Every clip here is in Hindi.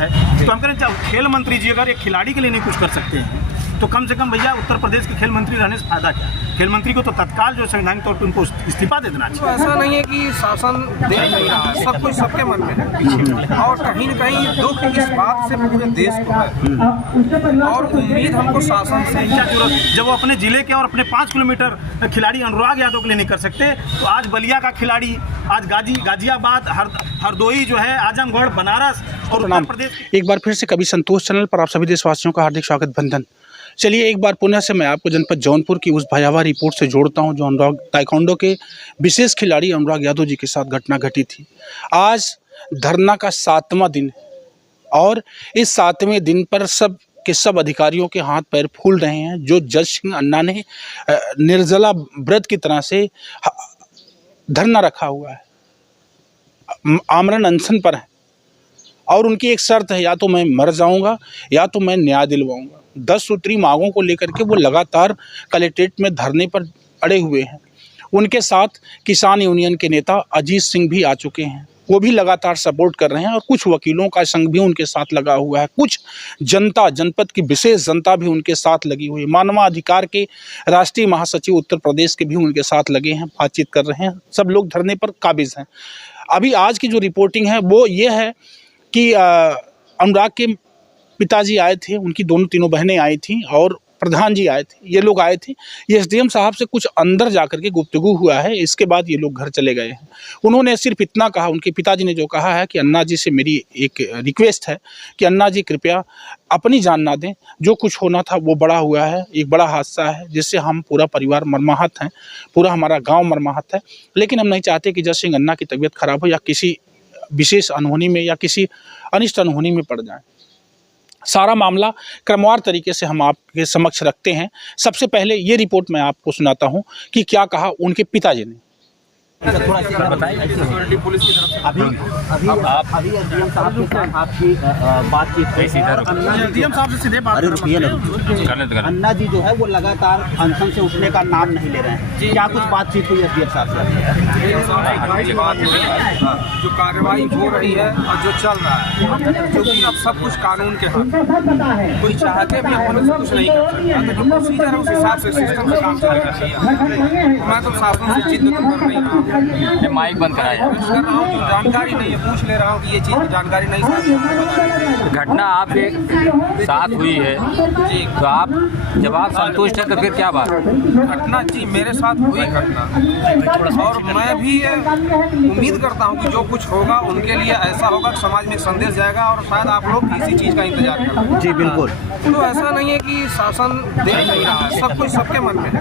है। तो हम कह रहे हैं खेल मंत्री जी अगर एक खिलाड़ी के लिए नहीं कुछ कर सकते हैं तो कम से कम भैया उत्तर प्रदेश के खेल मंत्री रहने से फायदा क्या? खेल मंत्री को तो तत्काल जो संवैधानिक तौर पर उनको इस्तीफा दे देना चाहिए। तो ऐसा नहीं है कि शासन दे नहीं रहा है, सब कुछ सबके मन में है और कहीं न कहीं दुख इस बात से पूरे देश को है और उम्मीद हमको शासन से क्या जरूरत जब वो अपने जिले के और अपने 5 किलोमीटर खिलाड़ी अनुराग यादव के लिए नहीं कर सकते तो आज बलिया का खिलाड़ी, आज गाजियाबाद, हरदोई जो है, आजमगढ़, बनारस और उत्तर प्रदेश। एक बार फिर से कवि संतोष चैनल पर आप सभी देशवासियों का हार्दिक स्वागत बंधन। चलिए एक बार पुनः से मैं आपको जनपद जौनपुर की उस भयावह रिपोर्ट से जोड़ता हूं जो अनुराग ताइक्वांडो के विशेष खिलाड़ी अनुराग यादव जी के साथ घटना घटी थी। आज धरना का 7वां दिन और इस 7वें दिन पर सब के सब अधिकारियों के हाथ पैर फूल रहे हैं। जो जज सिंह अन्ना ने निर्जला व्रत की तरह से धरना रखा हुआ है, आमरण अनशन पर है और उनकी एक शर्त है, या तो मैं मर जाऊंगा या तो मैं न्याय दिलवाऊंगा। 10 सूत्री मांगों को लेकर के वो लगातार कलेक्ट्रेट में धरने पर अड़े हुए हैं। उनके साथ किसान यूनियन के नेता अजीत सिंह भी आ चुके हैं, वो भी लगातार सपोर्ट कर रहे हैं और कुछ वकीलों का संघ भी उनके साथ लगा हुआ है। कुछ जनता, जनपद की विशेष जनता भी उनके साथ लगी हुई है। मानवाधिकार के राष्ट्रीय महासचिव उत्तर प्रदेश के भी उनके साथ लगे हैं, बातचीत कर रहे हैं। सब लोग धरने पर काबिज हैं। अभी आज की जो रिपोर्टिंग है वो ये है कि अनुराग के पिताजी आए थे, उनकी तीनों बहनें आई थीं और प्रधान जी आए थे, ये लोग आए थे। एसडीएम साहब से कुछ अंदर जाकर के गुफ्तगू हुआ है, इसके बाद ये लोग घर चले गए हैं। उन्होंने सिर्फ इतना कहा, उनके पिताजी ने जो कहा है कि अन्ना जी से मेरी एक रिक्वेस्ट है कि अन्ना जी कृपया अपनी जान ना दें। जो कुछ होना था वो बड़ा हुआ है, एक बड़ा हादसा है जिससे हम पूरा परिवार मर्माहत हैं, पूरा हमारा गाँव मर्माहत है। लेकिन हम नहीं चाहते कि जज सिंह अन्ना की तबीयत खराब हो या किसी विशेष अनहोनी में या किसी अनिष्ट अनहोनी में पड़ जाए। सारा मामला क्रमवार तरीके से हम आपके समक्ष रखते हैं। सबसे पहले ये रिपोर्ट मैं आपको सुनाता हूं कि क्या कहा उनके पिताजी ने। थोड़ा सा बताइए, पुलिस की तरफ से अभी एसडीएम साहब के साथ आपकी बातचीत एसडीएम साहब से सीधे बात अन्ना जी जो है वो लगातार अनशन से उठने का नाम नहीं ले रहे हैं। क्या कुछ बातचीत हुई एसडीएम साहब से? जो कार्रवाई हो रही है और जो चल रहा है, क्योंकि अब सब कुछ कानून के हाथ, कोई चाहते भी अपने से कुछ नहीं कर सकता, तो जो प्रोसीजर है उस हिसाब से सिस्टम से काम चलेगा। मैं तो शासन से जिद तो कर नहीं रहा हूँ, माइक बंद कराया कर रहा हूँ, जानकारी नहीं है, पूछ ले रहा हूँ कि ये चीज़ की जानकारी नहीं। घटना आपके साथ हुई है जी, तो आप जब आप संतुष्ट हैं तो फिर क्या बात? घटना जी मेरे साथ हुई घटना और मैं भी उम्मीद करता हूँ कि जो कुछ होगा उनके लिए ऐसा होगा कि समाज में संदेश जाएगा और शायद आप लोग इसी चीज़ का इंतजार करें। जी बिल्कुल। तो ऐसा नहीं है कि शासन दे नहीं रहा है, सब कुछ सबके मन में है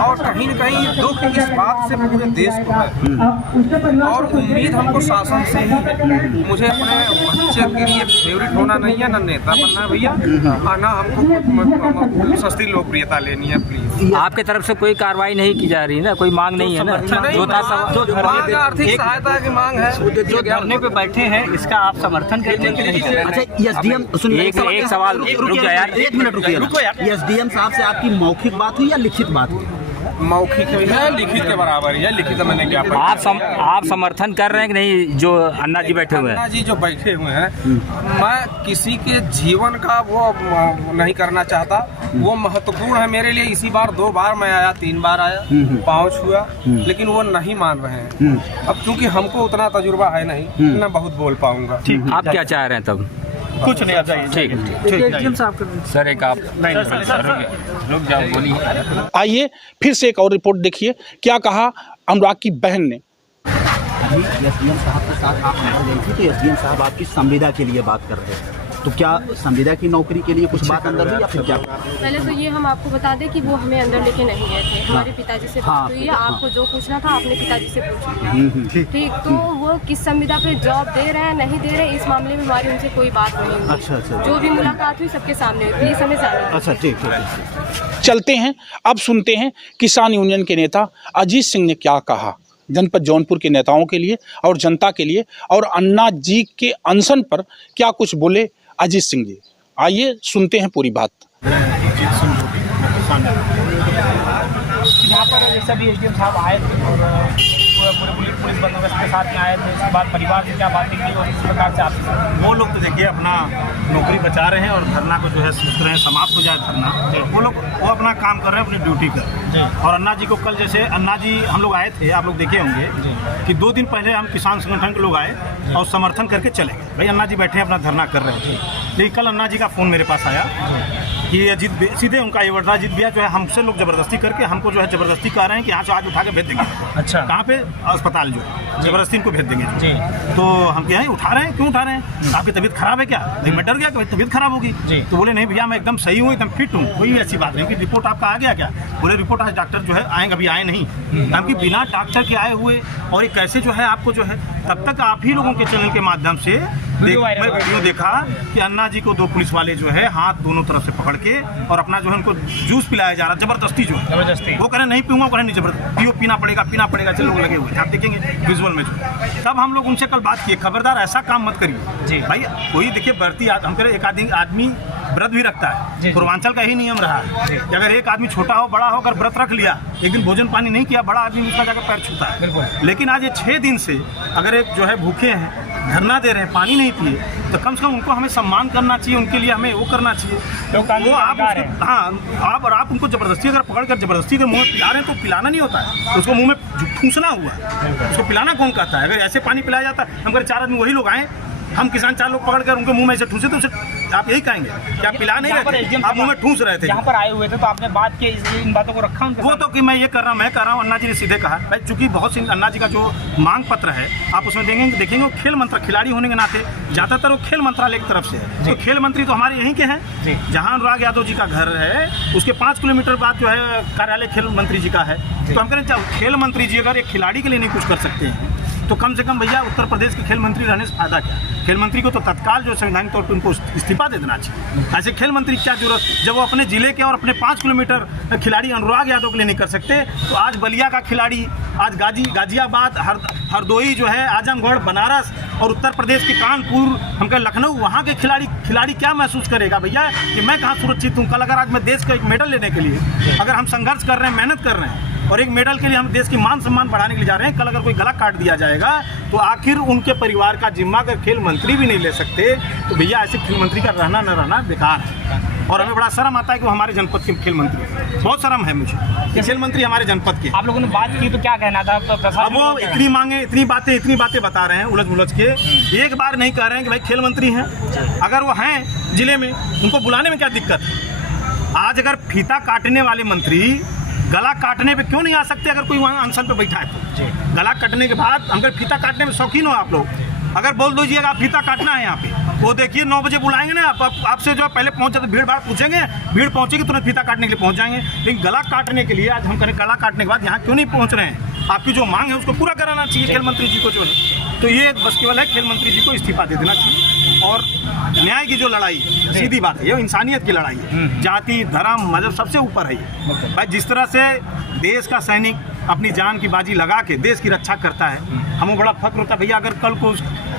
और कहीं न कहीं दुख इस बात से पूरे देश को है और उम्मीद हमको शासन से ही है। मुझे अपने बच्चे के लिए फेवरेट होना नहीं है, ना नेता बनना है भैया, और ना हमको सस्ती लोकप्रियता लेनी है। प्लीज आपके तरफ से कोई कार्रवाई नहीं की जा रही है ना, कोई मांग नहीं है ना? जो आर्थिक सहायता की मांग है, जो धरने पे बैठे हैं इसका आप समर्थन करते हैं कि नहीं करते? अच्छा एसडीएम सुनिए, एक सवाल रुक जाओ यार, 1 मिनट रुकिए। एसडीएम साहब से आपकी मौखिक बात हुई या लिखित बात हुई? मौखिक है, लिखित के बराबर है। लिखित मैंने क्या आप समर्थन कर रहे हैं कि नहीं जो अन्ना जी बैठे हुए हैं? अन्ना जी जो बैठे हुए हैं, मैं किसी के जीवन का वो नहीं करना चाहता, वो महत्वपूर्ण है मेरे लिए। इसी बार 2 बार मैं आया, 3 बार आया, पहुंच हुआ, लेकिन वो नहीं मान रहे हैं। अब क्योंकि हमको उतना तजुर्बा है नहीं, मैं बहुत बोल पाऊंगा। आप क्या चाह रहे हैं तब? कुछ नहीं आता है। ठीक सर, एक आप रुक जाओ, बोलिए। आइए फिर से एक और रिपोर्ट देखिए क्या कहा अनुराग की बहन ने। एसडीएम साहब के साथ आप अंदर गई थी तो एसडीएम साहब आपकी संविदा के लिए बात कर रहे थे, तो क्या संविदा की नौकरी के लिए कुछ बात अंदर हुई या फिर क्या? पहले तो ये हम आपको बता दें कि वो हमें अंदर लेके नहीं गए थे, हमारे पिताजी से बात हुई है। आपको जो पूछना था आपने पिताजी से पूछा, ठीक? तो वो किस संविदा पे जॉब दे रहे हैं नहीं दे रहे, इस मामले में हमारी उनसे कोई बात नहीं हुई। अच्छा। जो भी मुलाकात हुई सबके सामने हुई, प्लीज हमें जाना। अच्छा ठीक। चलते हैं, अब सुनते हैं किसान यूनियन के नेता अजीत सिंह ने क्या कहा जनपद जौनपुर के नेताओं के लिए और जनता के लिए, और अन्ना जी के अनशन पर क्या कुछ बोले अजीत सिंह जी। आइए सुनते हैं पूरी बात। यहाँ पर सभी एसडीएम साहब आए थे और पूरे पुलिस बंदोबस्त के साथ में आए थे, उसके बाद परिवार से क्या बातें की और इस प्रकार से आप वो लोग तो देखिए अपना नौकरी बचा रहे हैं और धरना को जो है सोच रहे हैं समाप्त हो जाए धरना। वो अपना काम कर रहे हैं, अपनी ड्यूटी कर रहे हैं। और अन्ना जी को कल जैसे अन्ना जी हम लोग आए थे, आप लोग देखे होंगे कि 2 दिन पहले हम किसान संगठन के लोग आए और समर्थन करके चले गए। भाई अन्ना जी बैठे अपना धरना कर रहे थे, लेकिन कल अन्ना जी का फ़ोन मेरे पास आया कि सीधे उनका ये वर्ड था, अजीत भैया जो है हमसे लोग ज़बरदस्ती करके हमको जो है ज़बरदस्ती कह रहे हैं कि यहाँ से आज उठा के भेज देंगे। अच्छा, कहाँ पे? अस्पताल जो है ज़बरदस्ती इनको भेज देंगे जी। तो हम क्या है उठा रहे हैं, क्यों उठा रहे हैं? आपकी तबीयत खराब है क्या? नहीं, मैं डर गया कि तबीयत खराब होगी। तो बोले नहीं भैया मैं एकदम सही हूँ, एकदम फिट हूँ, कोई ऐसी बात नहीं। कि रिपोर्ट आपका आ गया क्या? बोले रिपोर्ट आज डॉक्टर जो है आएंगे, अभी आए नहीं। क्योंकि बिना डॉक्टर के आए हुए और ये कैसे जो है आपको जो है, तब तक आप ही लोगों के चैनल के माध्यम से मैं वीडियो देखा कि अन्ना जी को 2 पुलिस वाले जो है हाथ दोनों तरफ से पकड़ के और अपना जो है उनको जूस पिलाया जा रहा, जबरदस्ती जो है जबरदस्ती। वो कह रहे नहीं पीऊंगा, कह रहे नहीं जबरदस्ती पीना पड़ेगा, चलो लोग लगे हुए आप देखेंगे विजुअल में। तब हम लोग उनसे कल बात किए, खबरदार ऐसा काम मत करिए भाई। कोई देखिए बढ़ती हम कह रहे एक आदमी व्रत भी रखता है, पूर्वांचल का ही नियम रहा है कि अगर एक आदमी छोटा हो बड़ा हो अगर व्रत रख लिया, एक दिन भोजन पानी नहीं किया, बड़ा आदमी उसका जाकर पैर छूता है। लेकिन आज ये 6 दिन से अगर एक जो है भूखे हैं, धरना दे रहे हैं, पानी नहीं पिए, तो कम से कम उनको हमें सम्मान करना चाहिए, उनके लिए हमें वो करना चाहिए। वो आप उनको जबरदस्ती अगर पकड़ कर जबरदस्ती के मुंह में पिला रहे हैं तो पिलाना नहीं होता है, तो उसको मुंह में ठूंसना हुआ है, उसको पिलाना कौन कहता है? अगर ऐसे पानी पिलाया जाता, हम अगर 4 आदमी वही लोग आए, हम किसान 4 लोग पकड़ कर उनके मुंह में ऐसे ठूसे तो उसे आप यही कहेंगे कि आप पिला नहीं रहे थे, आप मुंह में ठूस रहे थे। यहाँ पर आए हुए थे तो आपने बात की, इन बातों को रखा उनके वो तो कि मैं ये कर रहा हूँ, अन्ना जी ने सीधे कहा भाई, चूंकि बहुत सी अन्ना जी का जो मांग पत्र है आप उसमें देखेंगे वो खेल मंत्री खिलाड़ी होने के नाते ज़्यादातर वो खेल मंत्रालय की तरफ से है। तो खेल मंत्री तो हमारे यहीं के हैं, जहाँ अनुराग यादव जी का घर है उसके 5 किलोमीटर बाद जो है कार्यालय खेल मंत्री जी का है। तो हम कह रहे हैं खेल मंत्री जी अगर एक खिलाड़ी के लिए नहीं कुछ कर सकते हैं तो कम से कम भैया उत्तर प्रदेश के खेल मंत्री रहने से फायदा क्या? खेल मंत्री को तो तत्काल जो संवैधानिक तौर पर उनको इस्तीफा दे देना चाहिए। ऐसे खेल मंत्री क्या जरूरत, जब वो अपने जिले के और अपने 5 किलोमीटर खिलाड़ी अनुराग यादव के लिए नहीं कर सकते, तो आज बलिया का खिलाड़ी, आज गाजियाबाद, हरदोई जो है, आजमगढ़, बनारस और उत्तर प्रदेश के कानपुर, हम कह लखनऊ, वहाँ के खिलाड़ी क्या महसूस करेगा भैया कि मैं कहाँ सुरक्षित हूँ? कल अगर आज मैं देश का एक मेडल लेने के लिए अगर हम संघर्ष कर रहे हैं, मेहनत कर रहे हैं और एक मेडल के लिए हम देश की मान सम्मान बढ़ाने के लिए जा रहे हैं, कल अगर कोई गला काट दिया जाएगा तो आखिर उनके परिवार का जिम्मा अगर खेल मंत्री भी नहीं ले सकते तो भैया ऐसे खेल मंत्री का रहना न रहना बेकार है। और हमें बड़ा शर्म आता है कि वो हमारे जनपद के खेल मंत्री, बहुत शर्म है मुझे कि खेल मंत्री हमारे जनपद के। आप लोगों ने बात की तो क्या कहना था? अब वो इतनी मांगे, इतनी बातें बता रहे हैं उलझ के, एक बार नहीं कह रहे हैं कि भाई खेल मंत्री हैं। अगर वो हैं जिले में, उनको बुलाने में क्या दिक्कत है? आज अगर फीता काटने वाले मंत्री गला काटने पे क्यों नहीं आ सकते? अगर कोई वहाँ अनशन पे बैठा है तो गला काटने के बाद अगर फीता काटने में शौकीन हो आप लोग, अगर बोल दीजिएगा आप फीता काटना है यहाँ पे, वो देखिए 9 बजे बुलाएंगे ना आपसे जो पहले पहुँच जाते, भीड़ भाड़ पूछेंगे, भीड़ पहुँचेगी तुरंत फीता काटने के लिए पहुँच जाएंगे। लेकिन गला काटने के लिए आज हम करें, गला काटने के बाद यहाँ क्यों नहीं पहुँच रहे हैं? आपकी जो मांग है उसको पूरा कराना चाहिए खेल मंत्री जी को जो है। तो ये बस केवल है खेल मंत्री जी को इस्तीफा दे देना चाहिए। और न्याय की जो लड़ाई है, सीधी बात है, ये इंसानियत की लड़ाई है, जाति धर्म मजहब सबसे ऊपर है ये। भाई जिस तरह से देश का सैनिक अपनी जान की बाजी लगा के देश की रक्षा करता है, हमें बड़ा फख्र होता है भैया। अगर कल को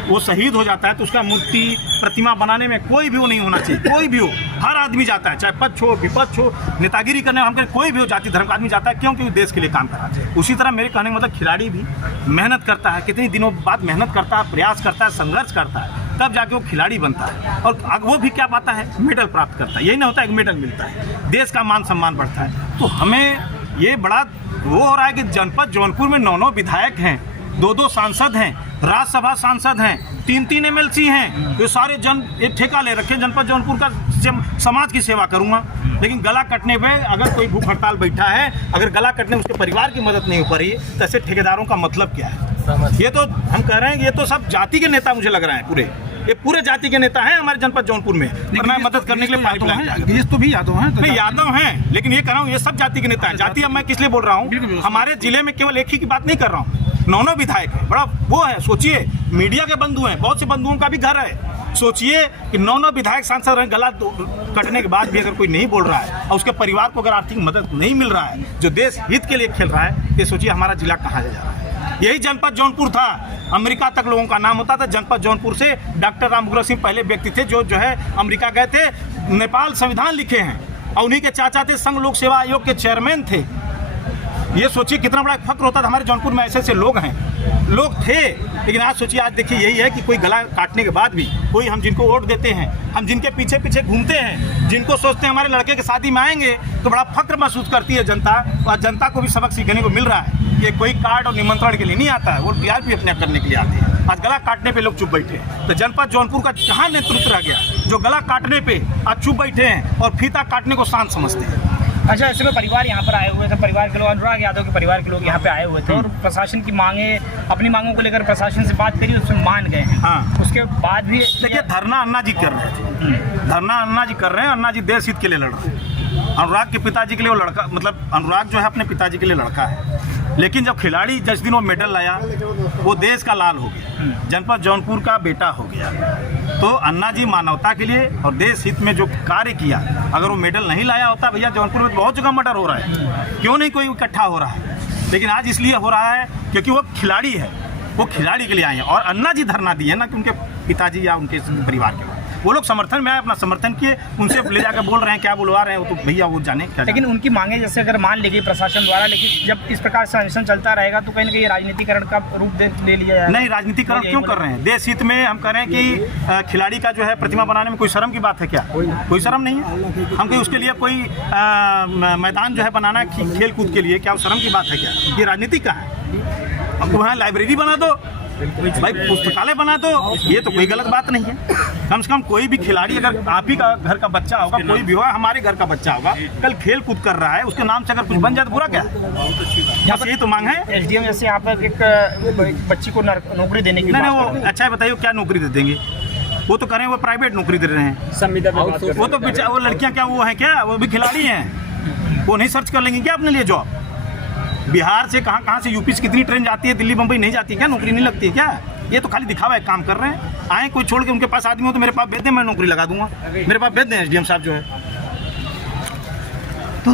वो शहीद हो जाता है तो उसका मूर्ति प्रतिमा बनाने में कोई भी वो नहीं होना चाहिए, कोई भी हो, हर आदमी जाता है, चाहे पक्ष हो विपक्ष हो, नेतागिरी करने हम कहें कोई भी हो, जाति धर्म का आदमी जाता है, क्योंकि देश के लिए काम कर रहा है। उसी तरह मेरे कहने का मतलब खिलाड़ी भी मेहनत करता है, कितने दिनों बाद मेहनत करता है, प्रयास करता है, संघर्ष करता है, तब जाके वो खिलाड़ी बनता है। और वो भी क्या पाता है? मेडल प्राप्त करता है। यही नहीं होता है कि मेडल मिलता है, देश का मान सम्मान बढ़ता है। तो हमें ये बड़ा वो हो रहा है कि जनपद जौनपुर में 9 विधायक हैं, 2 सांसद हैं, राज्यसभा सांसद हैं, 3 MLC हैं, ये सारे ये ठेका ले रखे जनपद जौनपुर का समाज की सेवा करूंगा। लेकिन गला कटने पे अगर कोई भूख हड़ताल बैठा है, अगर गला कटने में उसके परिवार की मदद नहीं हो पा रही है, तो ऐसे ठेकेदारों का मतलब क्या है? ये तो हम कह रहे हैं कि ये तो सब जाति के नेता मुझे लग रहे हैं, ये पूरे जाति के नेता हैं हमारे जनपद जौनपुर में, वरना मदद करने के लिए पाइप लाइन तो भी यादव हैं, नहीं यादव हैं, लेकिन ये कह रहा हूँ ये सब जाति के नेता हैं। जाति अब मैं किस लिए बोल रहा हूँ, हमारे जिले में केवल एक ही की बात नहीं कर रहा हूँ, 9 विधायक है, बड़ा वो है। सोचिए मीडिया के बंधु हैं, बहुत से बंधुओं का भी घर है। सोचिए कि 9 विधायक सांसद रहे, गला कटने के बाद भी अगर कोई नहीं बोल रहा है और उसके परिवार को अगर आर्थिक मदद नहीं मिल रहा है, जो देश हित के लिए खेल रहा है, ये सोचिए हमारा जिला कहाँ जा रहा है। यही जनपद जौनपुर था, अमेरिका तक लोगों का नाम होता था। जनपद जौनपुर से डॉक्टर रामगुरु सिंह पहले व्यक्ति थे जो है अमेरिका गए थे, नेपाल संविधान लिखे हैं, और उन्हीं के चाचा थे संघ लोक सेवा आयोग के चेयरमैन थे। ये सोचिए कितना बड़ा फक्र होता था, हमारे जौनपुर में ऐसे ऐसे लोग थे। लेकिन आज सोचिए, आज देखिए यही है कि कोई गला काटने के बाद भी कोई, हम जिनको वोट देते हैं, हम जिनके पीछे पीछे घूमते हैं, जिनको सोचते हैं हमारे लड़के के शादी में आएंगे तो बड़ा फक्र महसूस करती है जनता। और जनता को भी सबक सीखने को मिल रहा है कि कोई कार्ड और निमंत्रण के लिए नहीं आता है, वो टीआरपी अपने करने के लिए आते हैं। आज गला काटने पे लोग चुप बैठे हैं। तो जनपद जौनपुर का कहाँ नेतृत्व रह गया, जो गला काटने पे आज चुप बैठे हैं और फीता काटने को शान समझते हैं। अच्छा, ऐसे में परिवार यहाँ पर आए हुए थे, परिवार के लोग, अनुराग यादव के परिवार के लोग यहाँ पे आए हुए थे और प्रशासन की मांगे, अपनी मांगों को लेकर प्रशासन से बात करी, उसमें मान गए हैं। हाँ। उसके बाद भी देखिए, धरना अन्ना जी कर रहे थे, धरना अन्ना जी कर रहे हैं, अन्ना जी देश हित के लिए लड़ रहे हैं। अनुराग के पिताजी के लिए वो लड़का, मतलब अनुराग जो है अपने पिताजी के लिए लड़का है, लेकिन जब खिलाड़ी जिस दिन वो मेडल लाया, वो देश का लाल हो गया, जनपद जौनपुर का बेटा हो गया। तो अन्ना जी मानवता के लिए और देश हित में जो कार्य किया, अगर वो मेडल नहीं लाया होता, भैया जौनपुर में बहुत जगह मर्डर हो रहा है, क्यों नहीं कोई इकट्ठा हो रहा है। लेकिन आज इसलिए हो रहा है क्योंकि वो खिलाड़ी है, वो खिलाड़ी के लिए आए हैं। और अन्ना जी धरना दिए ना कि उनके पिताजी या उनके परिवार के, वो लोग समर्थन में आए, अपना समर्थन किए, उनसे ले जाकर बोल रहे हैं, क्या बुलवा रहे हैं, वो तो भैया वो जाने क्या। लेकिन उनकी मांगे जैसे अगर मान ली गई प्रशासन द्वारा, लेकिन जब इस प्रकार से अनशन चलता रहेगा तो कहीं ना कहीं राजनीतिकरण का रूप ले लिया जाएगा। नहीं, राजनीतिकरण क्यों कर रहे हैं? देश हित में हम कह रहे हैं कि खिलाड़ी का जो है प्रतिमा बनाने में कोई शर्म की बात है क्या? कोई शर्म नहीं है। हम कहीं उसके लिए कोई मैदान जो है बनाना खेल कूद के लिए, क्या वो शर्म की बात है क्या? ये राजनीति का है। अब वहाँ लाइब्रेरी बना दो भाई, पुस्तकालय बना दो, ये तो कोई गलत बात नहीं है। कम से कम कोई भी खिलाड़ी, अगर आप ही का घर का बच्चा होगा, कोई भी होगा, हमारे घर का बच्चा होगा, कल खेल कूद कर रहा है, उसके नाम से अगर कुछ बन जाए तो बुरा क्या? बस यही तो मांग है। एसडीएम जैसे यहाँ पर एक बच्ची को नौकरी देने की, नहीं, वो अच्छा है, बताइए क्या नौकरी दे देंगे? वो तो करें, वो प्राइवेट नौकरी दे रहे हैं, वो तो वो लड़कियाँ क्या वो हैं क्या? वो भी खिलाड़ी हैं, वो नहीं सर्च कर लेंगे क्या अपने लिए जॉब? बिहार से कहाँ से, यूपी से कितनी ट्रेन जाती है, दिल्ली बम्बई नहीं जाती क्या? नौकरी नहीं लगती है क्या? ये तो खाली दिखावा है, काम कर रहे हैं। आए कोई छोड़ के, उनके पास आदमी हो तो मेरे पास भेज दें, मैं नौकरी लगा दूंगा, मेरे पास भेज दें एसडीएम साहब जो है। तो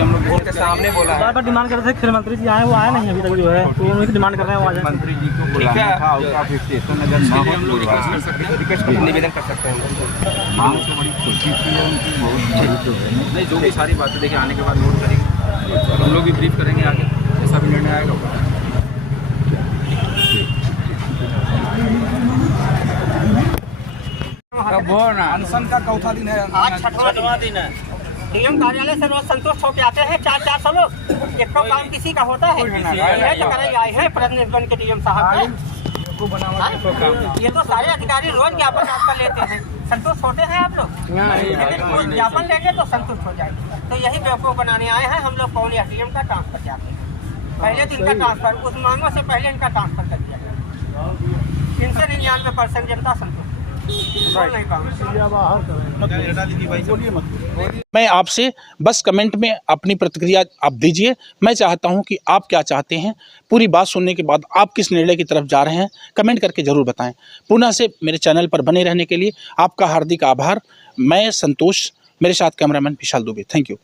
हम लोग बोर्ड के सामने बोला है, बार डिमांड कर रहे थे, खेल मंत्री जी आए, वो आए नहीं अभी तक जो है, तो उन्हीं की डिमांड कर रहे हैं। वो आज मंत्री जी को बुलाना था, आउट ऑफ स्टेशन अगर ना हो तो रिक्वेस्ट कर निवेदन कर सकते हैं। मांग तो बड़ी छोटी सी है उनकी, बहुत नहीं, जो भी सारी बातें देखिए आने के बाद नोट करेंगे, हम लोग भी ब्रीफ करेंगे आगे, जैसा भी निर्णय आएगा। अनशन का चौथा दिन है, आज छठवां दिन है। डीएम कार्यालय से रोज संतुष्ट होकर आते हैं 400 लोग, एक काम किसी का होता है, तो करेंगे आए हैं प्रतिनिधि बन के डीएम साहब। ये तो सारे अधिकारी रोज ज्ञापन आपका लेते हैं, संतुष्ट होते हैं आप लोग? लेकिन ज्ञापन लेंगे तो संतुष्ट हो जाएंगे। तो यही बेवकूफ बनाने आए हैं हम लोग, कौन या डीएम का ट्रांसफर चाहते हैं। पहले दिन का ट्रांसफर, उस मांगों से पहले इनका ट्रांसफर कर दिया गया। इनसे 99% जनता संतुष्ट। मैं आपसे बस कमेंट में अपनी प्रतिक्रिया आप दीजिए। मैं चाहता हूं कि आप क्या चाहते हैं, पूरी बात सुनने के बाद आप किस निर्णय की तरफ जा रहे हैं, कमेंट करके ज़रूर बताएं। पुनः से मेरे चैनल पर बने रहने के लिए आपका हार्दिक आभार। मैं संतोष, मेरे साथ cameraman Vishal Dubey. Thank you.